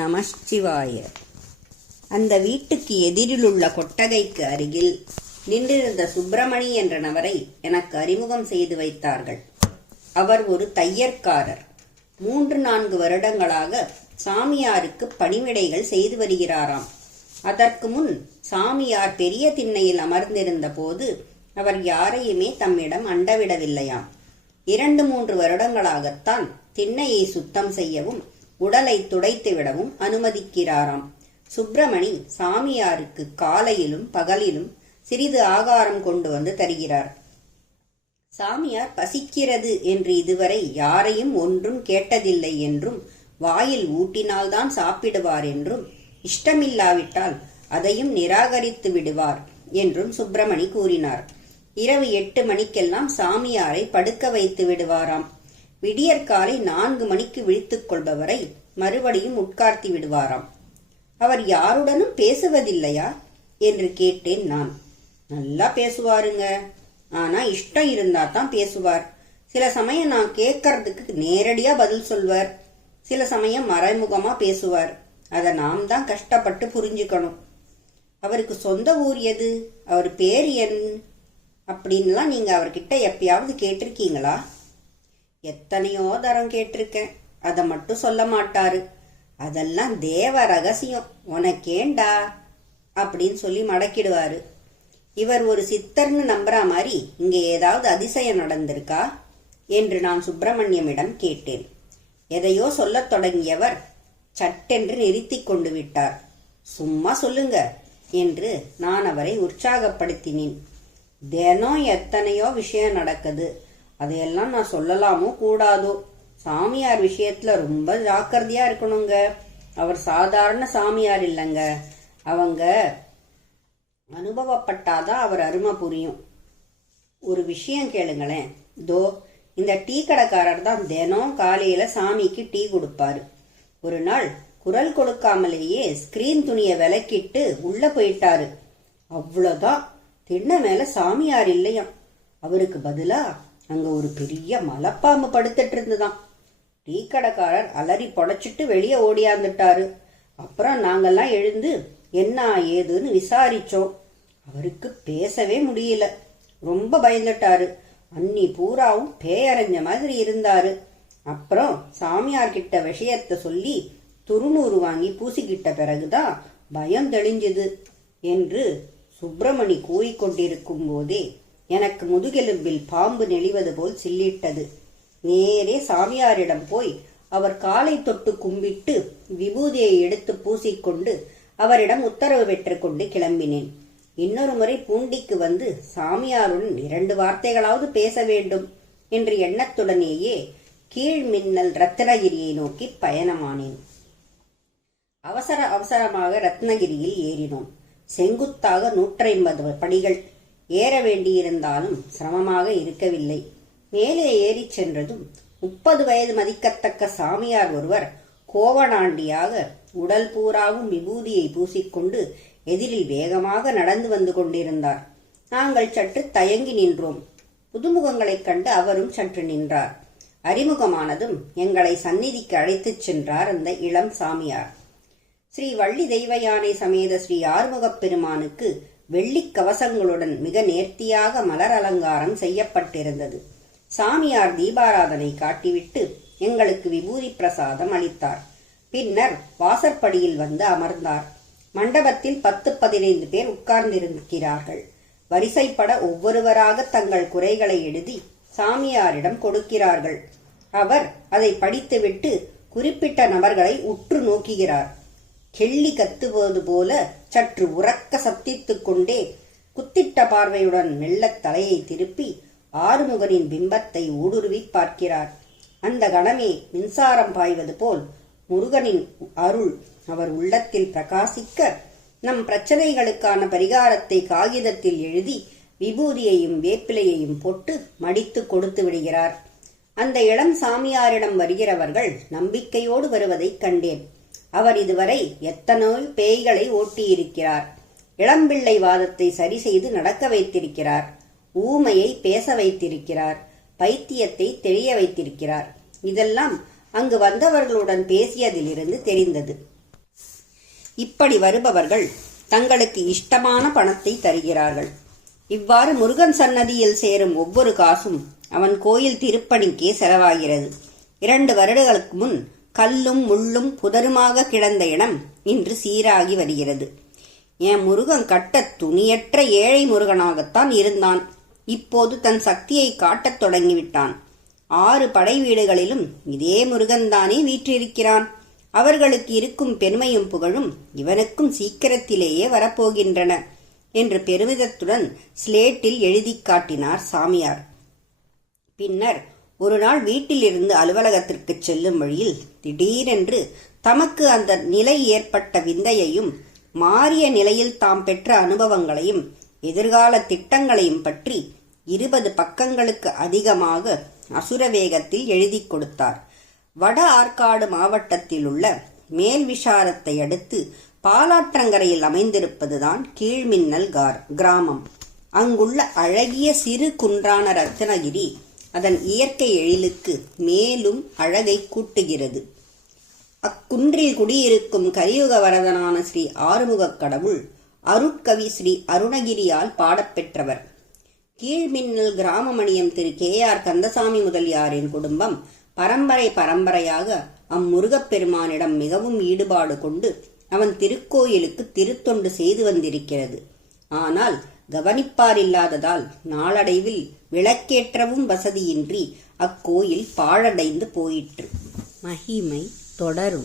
நமச்சிவாய. அந்த வீட்டுக்கு எதிரிலுள்ள கொட்டகைக்கு அருகில் நின்றிருந்த சுப்பிரமணி என்ற நபரை எனக்கு அறிமுகம் செய்து வைத்தார்கள். அவர் ஒரு தையற்காரர். மூன்று நான்கு வருடங்களாக சாமியாருக்கு பணிவிடைகள் செய்து வருகிறாராம். அதற்கு முன் சாமியார் பெரிய திண்ணையில் அமர்ந்திருந்த போது அவர் யாரையுமே தம்மிடம் அண்டவிடவில்லையாம். இரண்டு மூன்று வருடங்களாகத்தான் திண்ணையை சுத்தம் செய்யவும் உடலை துடைத்து விடவும் அனுமதிக்கிறாராம். சுப்பிரமணி சாமியாருக்கு காலையிலும் பகலிலும் சிறிது ஆகாரம் கொண்டு வந்து தருகிறார். சாமியார் பசிக்கிறது என்று இதுவரை யாரையும் ஒன்றும் கேட்டதில்லை என்றும் வாயில் ஊட்டினால்தான் சாப்பிடுவார் என்றும் இஷ்டமில்லாவிட்டால் அதையும் நிராகரித்து விடுவார் என்றும் சுப்பிரமணி கூறினார். இரவு எட்டு மணிக்கெல்லாம் சாமியாரை படுக்க வைத்து விடுவாராம். விடியற்காலை நான்கு மணிக்கு விழித்துக் கொள்பவரை மறுபடியும் உட்கார்த்தி விடுவாராம். அவர் யாருடனும் பேசுவதில்லையா? என்று கேட்டேன் நான். நல்லா பேசுவாருங்க. ஆனா இஷ்டம் இருந்தா தான் பேசுவார். சில சமயம் நான் கேட்கறதுக்கு நேரடியா பதில் சொல்வார். சில சமயம் மறைமுகமா பேசுவார். அதை நாம் தான் கஷ்டப்பட்டு புரிஞ்சுக்கணும். அவருக்கு சொந்த ஊர் எது? அவர் பேர் என் அப்படின்லாம் நீங்க அவர்கிட்ட எப்பயாவது கேட்டிருக்கீங்களா? எத்தனையோ தரம் கேட்டிருக்கேன். அதை மட்டும் சொல்ல மாட்டாரு. அதெல்லாம் தேவ ரகசியம். உனக்கேண்டா? அப்படின்னு சொல்லி மடக்கிடுவாரு. இவர் ஒரு சித்தர்னு நம்புற மாதிரி இங்க ஏதாவது அதிசயம் நடந்திருக்கா? என்று நான் சுப்பிரமணியமிடம் கேட்டேன். எதையோ சொல்லத் தொடங்கியவர் சட்டென்று நிறுத்தி கொண்டு விட்டார். சும்மா சொல்லுங்க என்று நான் அவரை உற்சாகப்படுத்தினேன். தினம் எத்தனையோ விஷயம் நடக்குது. அதையெல்லாம் நான் சொல்லலாமோ கூடாதோ? சாமியார் விஷயத்துல ரொம்ப ஜாக்கிரதையா இருக்கணுங்க. அவர் சாதாரண சாமியார் இல்லைங்க. அவங்க அனுபவப்பட்டாதான் அவர் அருமை புரியும். ஒரு விஷயம் கேளுங்களேன். தோ இந்த டீ கடைக்காரர் தான் தினம் காலையில சாமிக்கு டீ கொடுப்பாரு. ஒரு நாள் குரல் கொடுக்காமலேயே ஸ்கிரீன் துணியை விலக்கிட்டு உள்ள போயிட்டாரு. அவ்வளோதான் திண்ணை மேல சாமியார் இல்லையாம். அவருக்கு பதிலா அங்க ஒரு பெரிய மலைப்பாம்பு படுத்துட்டு இருந்துதான். டீ கடைக்காரர் அலறி பொழைச்சிட்டு வெளியே ஓடியாந்துட்டாரு. அப்புறம் நாங்கெல்லாம் எழுந்து என்ன ஏதுன்னு விசாரிச்சோம். அவருக்கு பேசவே முடியல. ரொம்ப பயந்துட்டாரு. அன்னி பூராவும் பேயறிஞ்ச மாதிரி இருந்தாரு. அப்புறம் சாமியார் கிட்ட விஷயத்த சொல்லி துருநூறு வாங்கி பூசிக்கிட்ட பிறகுதான் பயம் தெளிஞ்சுது என்று சுப்பிரமணி கூறிக்கொண்டிருக்கும் போதே எனக்கு முதுகெலும்பில் பாம்பு நெளிவது போல் சில்லிட்டது. நேரே சாமியாரிடம் போய் அவர் காலை தொட்டு கும்பிட்டு விபூதியை எடுத்து பூசிக்கொண்டு அவரிடம் உத்தரவு பெற்றுக்கொண்டு கிளம்பினேன். இன்னொரு முறை பூண்டிக்கு வந்து சாமியாருடன் இரண்டு வார்த்தைகளாவது பேச வேண்டும் என்ற எண்ணத்துடனேயே கீழ் மின்னல் ரத்னகிரியை நோக்கி பயணமானேன். அவசர அவசரமாக ரத்னகிரியில் ஏறினோம். செங்குத்தாக நூற்றி ஐம்பது படிகள் ஏற வேண்டியிருந்தாலும் சிரமமாக இருக்கவில்லை. மேலே ஏறிச் சென்றதும் முப்பது வயது மதிக்கத்தக்க சாமியார் ஒருவர் கோவனாண்டியாக உடல் பூராவும் விபூதியை பூசிக்கொண்டு எதிரில் வேகமாக நடந்து வந்து கொண்டிருந்தார். நாங்கள் சற்று தயங்கி நின்றோம் புதுமுகங்களைக் கண்டு அவரும் சற்று நின்றார். அறிமுகமானதும் எங்களை சந்நிதிக்கு அழைத்துச் சென்றார் அந்த இளம் சாமியார். ஸ்ரீ வள்ளி தெய்வயானை சமேத ஸ்ரீ ஆறுமுகப் பெருமானுக்கு வெள்ளிக் கவசங்களுடன் மிக நேர்த்தியாக மலர் அலங்காரம் செய்யப்பட்டிருந்தது. சாமியார் தீபாராதனை காட்டிவிட்டு எங்களுக்கு விபூதி பிரசாதம் அளித்தார். பின்னர் வாசற்படியில் வந்து அமர்ந்தார். மண்டபத்தில் பத்து பதினைந்து பேர் உட்கார்ந்திருக்கிறார்கள். வரிசைப்பட ஒவ்வொருவராக தங்கள் குறைகளை எழுதி சாமியாரிடம் கொடுக்கிறார்கள். அவர் அதை படித்துவிட்டு குறிப்பிட்ட நபர்களை உற்று நோக்குகிறார். கெள்ளி கத்துவது போல சற்று உறக்க சப்தித்துக் கொண்டே குத்திட்ட பார்வையுடன் மெல்ல தலையை திருப்பி ஆறுமுகனின் பிம்பத்தை ஊடுருவி பார்க்கிறார். அந்த கணமே மின்சாரம் பாய்வது போல் முருகனின் அருள் அவர் உள்ளத்தில் பிரகாசிக்க நம் பிரச்சனைகளுக்கான பரிகாரத்தை காகிதத்தில் எழுதி விபூதியையும் வேப்பிலையையும் போட்டு மடித்து கொடுத்து விடுகிறார். அந்த இளம் சாமியாரிடம் வருகிறவர்கள் நம்பிக்கையோடு வருவதைக் கண்டேன். அவர் இதுவரை எத்தனோ பேய்களை ஓட்டியிருக்கிறார். இளம்பிள்ளை வாதத்தை சரி செய்து நடக்க வைத்திருக்கிறார். ஊமையை பேச வைத்திருக்கிறார். பைத்தியத்தை தெரிய வைத்திருக்கிறார். இதெல்லாம் அங்கு வந்தவர்களுடன் பேசியதிலிருந்து தெரிந்தது. இப்படி வருபவர்கள் தங்களுக்கு இஷ்டமான பணத்தை தருகிறார்கள். இவ்வாறு முருகன் சன்னதியில் சேரும் ஒவ்வொரு காசும் அவன் கோயில் திருப்பணிக்கே செலவாகிறது. இரண்டு வருடங்களுக்கு முன் கல்லும் முள்ளும் புதருமாக கிடந்த இடம் இன்று சீராகி வருகிறது. என் முருகன் கட்ட துணியற்ற ஏழை முருகனாகத்தான் இருந்தான். இப்போது தன் சக்தியை காட்டத் தொடங்கிவிட்டான். ஆறு படை வீடுகளிலும் இதே முருகன்தானே வீற்றிருக்கிறான். அவர்களுக்கு இருக்கும் பெருமையும் புகழும் இவனுக்கும் சீக்கிரத்திலேயே வரப்போகின்றன என்று பெருமிதத்துடன் ஸ்லேட்டில் எழுதிக் காட்டினார் சாமியார். பின்னர் ஒரு நாள் வீட்டிலிருந்து அலுவலகத்திற்கு செல்லும் வழியில் திடீரென்று தமக்கு அந்த நிலை ஏற்பட்ட விந்தையையும் மாறிய நிலையில் தாம் பெற்ற அனுபவங்களையும் எதிர்கால திட்டங்களையும் பற்றி இருபது பக்கங்களுக்கு அதிகமாக அசுர வேகத்தில் எழுதிக் கொடுத்தார். வட ஆற்காடு மாவட்டத்தில் உள்ள மேல் விஷாரத்தை அடுத்து பாலாற்றங்கரையில் அமைந்திருப்பதுதான் கீழ்மின்னல் கார் கிராமம். அங்குள்ள அழகிய சிறு குன்றான ரத்னகிரி அதன் இயற்கை எழிலுக்கு மேலும் அழகை கூட்டுகிறது. அக்குன்றில் குடியிருக்கும் கலியுக வரதனான ஸ்ரீ ஆறுமுகக் கடவுள் அருட்கவி ஸ்ரீ அருணகிரியால் பாடப்பெற்றவர். கீழ்மின்னல் கிராமமணியம் திரு கே ஆர் கந்தசாமி முதலியாரின் குடும்பம் பரம்பரை பரம்பரையாக அம்முருகப்பெருமானிடம் மிகவும் ஈடுபாடு கொண்டு அவன் திருக்கோயிலுக்கு திருத்தொண்டு செய்து வந்திருக்கிறது. ஆனால் கவனிப்பாரில்லாததால் நாளடைவில் விளக்கேற்றவும் வசதியின்றி அக்கோயில் பாழடைந்து போயிற்று. மகிமை தொடரும்.